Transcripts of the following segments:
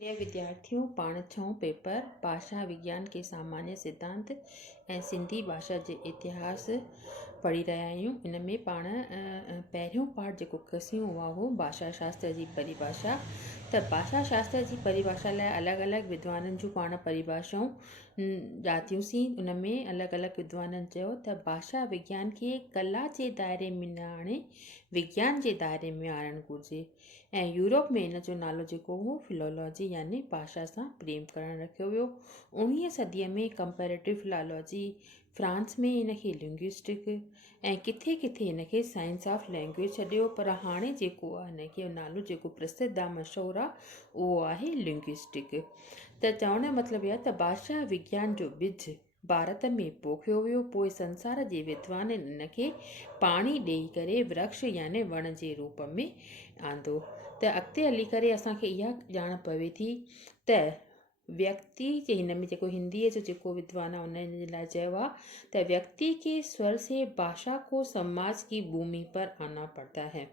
प्रिय विद्यार्थियों, पाण छहों पेपर भाषा विज्ञान के सामान्य सिद्धांत ऐं सिंधी भाषा जे इतिहास पढ़ी रहिया आहियूं। इन में पाण पहिरियों पार्ट जेको कसियो हुआ हो भाषा शास्त्र जी परिभाषा। त भाषा शास्त्र जी परिभाषा लाइ अलॻि अलॻि विद्वाननि जूं पाण परिभाषाऊं ॼातियूंसीं। उन में अलॻि अलॻि विद्वाननि चयो त भाषा विज्ञान खे कला जे दायरे में न आणे विज्ञान जे दायरे में आणणु घुरिजे। ऐं यूरोप में इन जो नालो जेको हो फिलोलॉजी यानी भाषा सां प्रेम करणु रखियो वियो। 19वीं सदीअ में कंपेरेटिव फिलोलॉजी, फ्रांस में इनखे लिंग्विस्टिक ऐं किथे किथे इनखे साइंस ऑफ लैंग्वेज छॾियो। पर हाणे जेको आहे हिनखे नालो जेको प्रसिद्ध आहे, मशहूरु आहे, उहो आहे लिंग्विस्टिक। त चवण जो मतिलबु इहो आहे त भाषा विज्ञान जो ॿिज भारत में पोखियो वियो, पोइ संसार जे विद्वाननि इनखे पाणी ॾेई करे वृक्ष यानी वण जे रूप में आंदो। त अॻिते हली करे असांखे इहा ॼाण पवे थी त व्यक्ति जे हिन में जेको हिंदीअ जो जेको विद्वान आहे उन जे लाइ चयो आहे त व्यक्ति के स्वर से भाषा को समाज की भूमि पर आना पड़ता है।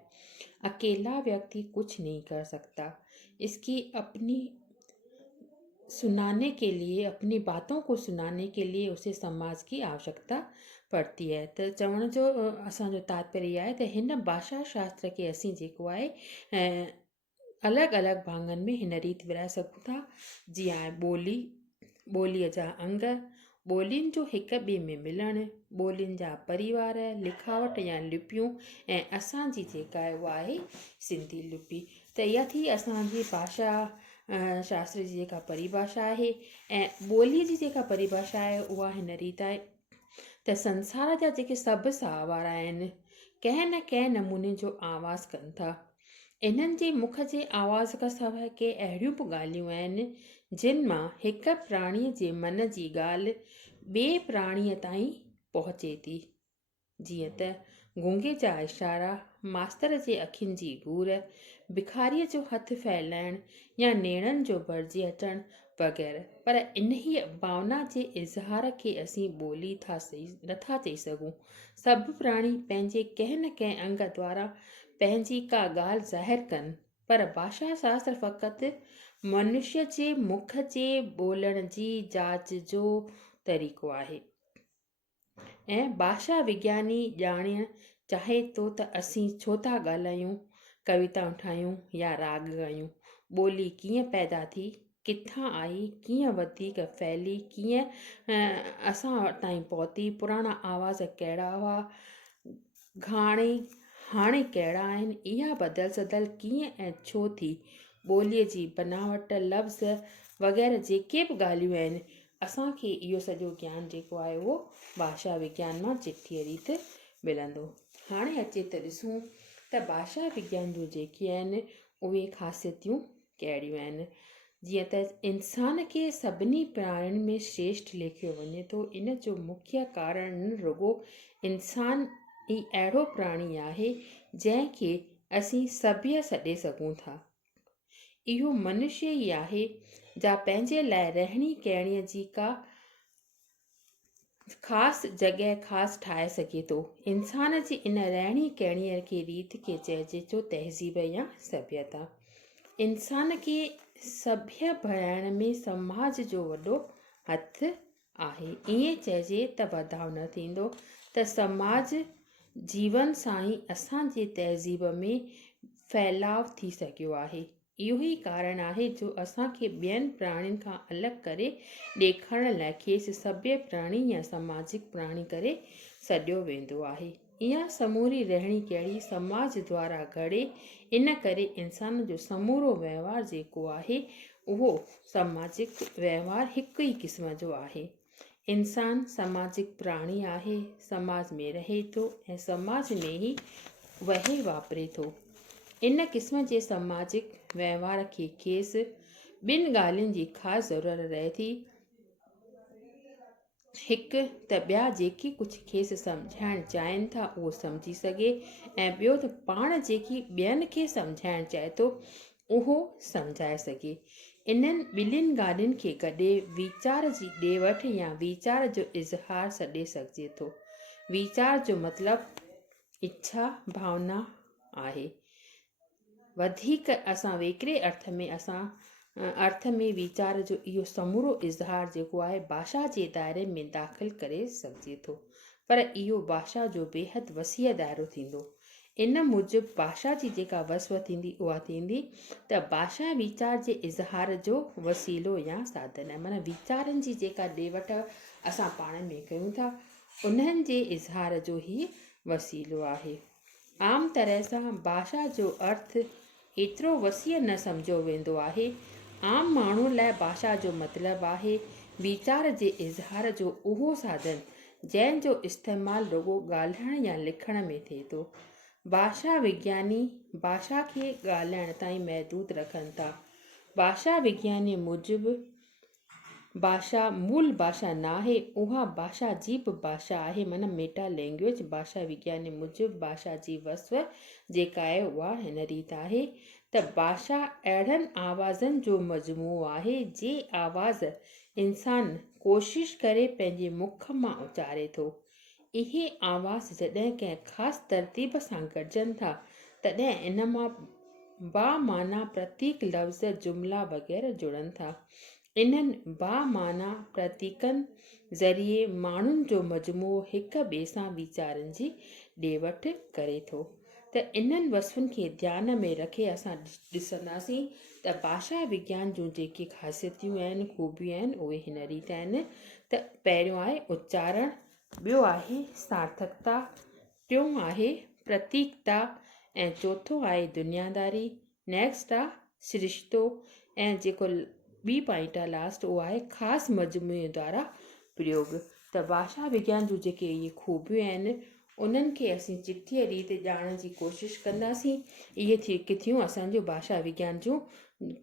अकेला व्यक्ति कुछ नहीं कर सकता, इसकी अपनी सुनाने के लिए, अपनी बातों को सुनाने के लिए उसे समाज की आवश्यकता पड़ती है। त चवण जो असांजो तात्पर्य आहे त हिन भाषा शास्त्र खे असीं जेको आहे अलॻि अलॻि भाङनि में हिन रीति विराए सघूं था। जीअं आहे ॿोली, ॿोलीअ जा अंग, ॿोलियुनि जो हिक ॿिए में मिलणु, ॿोलियुनि जा परिवार, लिखावट या लिपियूं ऐं असांजी जेका आहे उहा आहे सिंधी लिपि। त इहा थी असांजी भाषा शास्त्र जी जेका परिभाषा आहे। ऐं ॿोलीअ जी जेका परिभाषा आहे उहा हिन रीति आहे त संसार जा जेके सभु साह वारा आहिनि कंहिं न कंहिं नमूने जो आवाज़ कनि था। इन्हनि जे मुख जे आवाज़ खां सवाइ के अहिड़ियूं बि ॻाल्हियूं आहिनि जिन मां हिक प्राणीअ जे मन जी ॻाल्हि ॿिए प्राणीअ ताईं पहुचे थी। जीअं त गूंगे जा इशारा, मास्तर जे अखियुनि जी घूर, भिखारीअ जो हथु फैलाइणु या नेणनि जो भरिजी अचणु वग़ैरह। पर इन्ही भावना जे इज़हार खे असीं ॿोली नथा चई सघूं। सभु प्राणी पंहिंजे कंहिं न कंहिं अंग द्वारा पंहिंजी का ॻाल्हि ज़ाहिर कनि, पर भाषा शास्त्र फ़क़ति मनुष्य जे मुख जे ॿोलण जी जाच जो तरीक़ो आहे। ऐं भाषा विज्ञानी ॼाणणु चाहे थो त असीं छो था ॻाल्हायूं, कविताऊं ठाहियूं या राग ॻायूं, ॿोली कीअं पैदा थी, किथां आई, कीअं वधीक फैली, कीअं असां ताईं पहुती, पुराणा आवाज़ कहिड़ा हुआ, हाणे कहिड़ा आहिनि, इहा बदल सदल कीअं ऐं छो थी, ॿोलीअ जी बनावट, लफ़्ज़ वग़ैरह जेके बि ॻाल्हियूं आहिनि, असांखे इहो सॼो ज्ञान जेको आहे उहो भाषा विज्ञान मां चिठीअ रीति मिलंदो। हाणे अचे त ॾिसूं त भाषा विज्ञान जूं जेके आहिनि उहे ख़ासियतूं कहिड़ियूं आहिनि। जीअं त इंसान खे सभिनी प्राणियुनि में श्रेष्ठ लेखियो वञे थो। इन जो मुख्य कारण रुॻो इंसान ई अहिड़ो प्राणी आहे जंहिंखे असीं सभ्य सॾे सघूं था। इहो मनुष्य ई आहे जा पंहिंजे लाइ रहणी कहिड़ीअ जी का ख़ासि जॻह ख़ासि ठाहे सघे थो। इंसान जी इन रहणी कहिड़ीअ खे रीति खे चइजे थो तहज़ीब या सभ्यता। इंसान खे सभ्य बणाइण में समाज जो वॾो हथु आहे। ईअं चइजे त वधाउ न थींदो त समाज जीवन सां ई असांजे तहज़ीब में फैलाव थी सघियो आहे। इहो ई कारण आहे जो असांखे ॿियनि प्राणियुनि खां अलॻि करे ॾेखारण लाइ खेसि सभ्य प्राणी या सामाजिक प्राणी करे सॾियो वेंदो आहे। इहा समूरी रहणी कहिड़ी समाज द्वारा घड़े, इन करे इंसान जो समूरो वहिंवार जेको आहे उहो सामाजिक वहिंवार हिकु ई क़िस्म जो आहे। इंसान सामाजिक प्राणी आहे, समाज में रहे थो ऐं समाज में ई वहे वापरे थो। इन क़िस्म जे सामाजिक वहिंवार खे खेसि ॿिनि ॻाल्हियुनि जी ख़ासि ज़रूरत रहे थी। हिकु त ॿिया जेकी कुझु खेसि सम्झाइणु चाहिनि था उहो सम्झी सघे, ऐं ॿियो त पाण जेकी ॿियनि खे सम्झाइणु चाहे थो उहो सम्झाए सघे। इन्हनि ॿिन्हिनि ॻाल्हियुनि खे गॾे वीचार जी ॾे वठि या वीचार जो इज़हार सॾे सघिजे थो। वीचार जो मतिलबु इच्छा भावना आहे। वधीक असां वेकिरे अर्थ में असां अर्थ में वीचार जो इहो समूरो इज़हार जेको आहे भाषा जे दायरे में दाख़िल करे सघिजे थो, पर इहो भाषा जो बेहदि वसीअ दाइरो थींदो। इन मूजिबि भाषा जी जेका वसव थींदी उहा थींदी त भाषा वीचार जे इज़हार जो वसीलो या साधन आहे। माना वीचारनि जी जेका ॾे वठ असां पाण में कयूं था उन्हनि जे इज़हार जो ई वसीलो आहे। आम तरह सां भाषा जो अर्थ एतिरो वसीअ न सम्झो वेंदो आहे। आम माण्हू लाइ भाषा जो मतिलबु आहे वीचार जे इज़हार जो उहो साधन जंहिंजो इस्तेमालु रुॻो ॻाल्हाइण या लिखण में थिए थो। भाषा विज्ञानी भाषा खे ॻाल्हाइण ताईं महदूद रखनि था। भाषा विज्ञानी मूजिबि भाषा मूल भाषा न आहे, उहा भाषा जी बि भाषा आहे, माना मेटा लैंग्वेज। भाषा विज्ञानी मूजिबि भाषा जी वसव जेका आहे उहा हिन रीति आहे त भाषा अहिड़नि आवाज़नि जो मजमूओ आहे जे आवाज़ इंसान कोशिश करे पंहिंजे मुख मां उचारे थो। इहे आवाज़ जॾहिं कंहिं ख़ासि तरतीब सां गॾिजनि था तॾहिं इन मां बामाना प्रतीक लफ़्ज़ जुमिला वग़ैरह जुड़नि था। इन्हनि बामाना प्रतीकनि ज़रिए माण्हुनि जो मजमूओ हिक ॿिए सां वीचारनि जी ॾे वठि करे थो। त इन्हनि वसफ़ुनि खे ध्यान में रखे असां ॾिसंदासीं त भाषा विज्ञान जूं जेके ख़ासियतूं आहिनि ख़ूबियूं आहिनि उहे हिन रीति आहिनि त पहिरियों आहे उच्चारण, ॿियो आहे सार्थकता, टियों आहे प्रतीकता ऐं चौथों आहे दुनियादारी। नेक्स्ट आहे सिरिश्तो ऐं जेको ॿी पॉइंट आहे लास्ट उहो आहे ख़ासि मजमूए द्वारा प्रयोग। त भाषा विज्ञान जूं जेके इहे ख़ूबियूं आहिनि उन्हनि खे असीं चिठीअ रीति ॼाणण जी कोशिशि कंदासीं। इहे थी किथियूं असांजूं भाषा विज्ञान जूं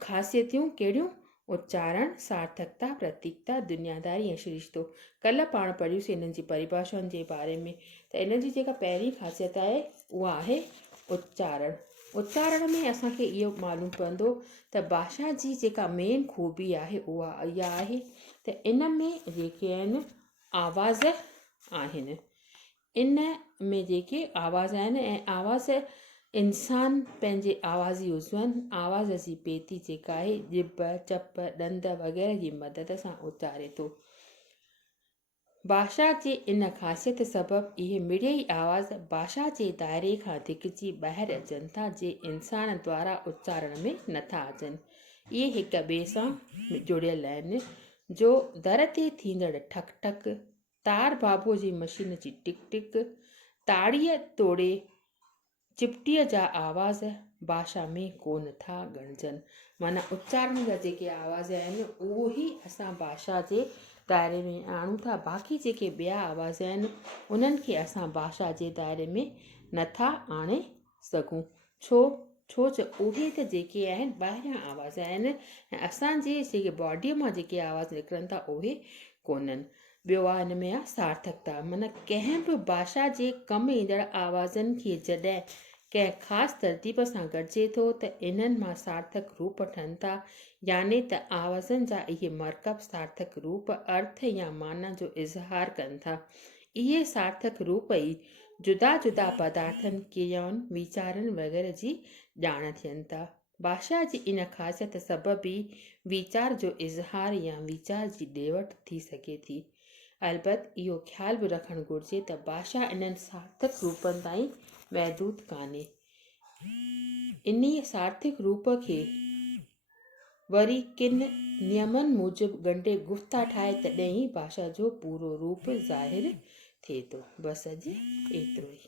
ख़ासियतूं कहिड़ियूं? उच्चारण, सार्थकता, प्रतीकता, दुनियादारी ऐं सिरिश्तो। कल्ह पाण पढ़ियूंसीं इन्हनि जी परिभाषाउनि जे बारे में। त इन्हनि जी जेका पहिरीं ख़ासियत आहे उहा आहे उच्चारण। उच्चारण में असांखे इहो मालूम पवंदो त भाषा जी जेका मेन ख़ूबी आहे उहा इहा आहे त इन में जेके आहिनि आवाज़ आहिनि। इन में जेके आवाज़ आहिनि ऐं आवाज़ इंसान पंहिंजे आवाज़ी उज़वनि आवाज़ जी पेती जेका आहे ॼिभ, चप, ॾंद वग़ैरह जी मदद सां उचारे थो। भाषा जे इन ख़ासियत सबबि इहे मिड़ेई आवाज़ भाषा जे दाइरे खां धिकजी ॿाहिरि अचनि था जे इंसान द्वारा उच्चारण में नथा अचनि। इहे हिक ॿिए सां जुड़ियल आहिनि। जो दर ते थींदड़ ठक ठक, तार बाबूअ जी मशीन जी टिक टिक, ताड़ीअ तोड़े चिपटीअ जा आवाज़ भाषा में कोन था ॻणिजनि। माना उच्चारण जा जेके आवाज़ आहिनि उहो ई असां भाषा जे दायरे में आणूं था। बाक़ी जेके ॿिया आवाज़ आहिनि उन्हनि खे असां भाषा जे दायरे में नथा आणे सघूं। छो जो उहे त जेके आहिनि ॿाहिरियां आवाज़ आहिनि ऐं असांजे जेके बॉडीअ मां जेके आवाज़ निकिरनि था उहे कोन्हनि। ॿियो आहे हिन में आहे सार्थकता। माना कंहिं बि भाषा जे कमु ईंदड़ आवाज़नि खे जॾहिं कंहिं ख़ासि तरतीब सां गॾिजे थो त इन्हनि मां सार्थक रूप ठहनि था। यानी त आवाज़नि जा इहे मरकब सार्थक रूप अर्थ या माना जो इज़हार कनि था। इहे सार्थक रूप ई जुदा जुदा पदार्थनि क्रियाउनि वीचारनि वग़ैरह जी ॼाण थियनि था। भाषा जी इन ख़ासियत सबबि ई वीचार जो इज़हार या वीचार जी ॾे वठि थी सघे थी। अलबत्त इहो ख़्याल बि रखणु घुरिजे त भाषा इन्हनि सार्थक रूपनि ताईं महदूद कान्हे। इन्हीअ सार्थक रूप खे वरी किन नियमनि मूजिबि ॻंढे गुफ़्ता ठाहे तॾहिं ई भाषा जो पूरो रूप ज़ाहिर थिए थो। बसि अॼु एतिरो ई।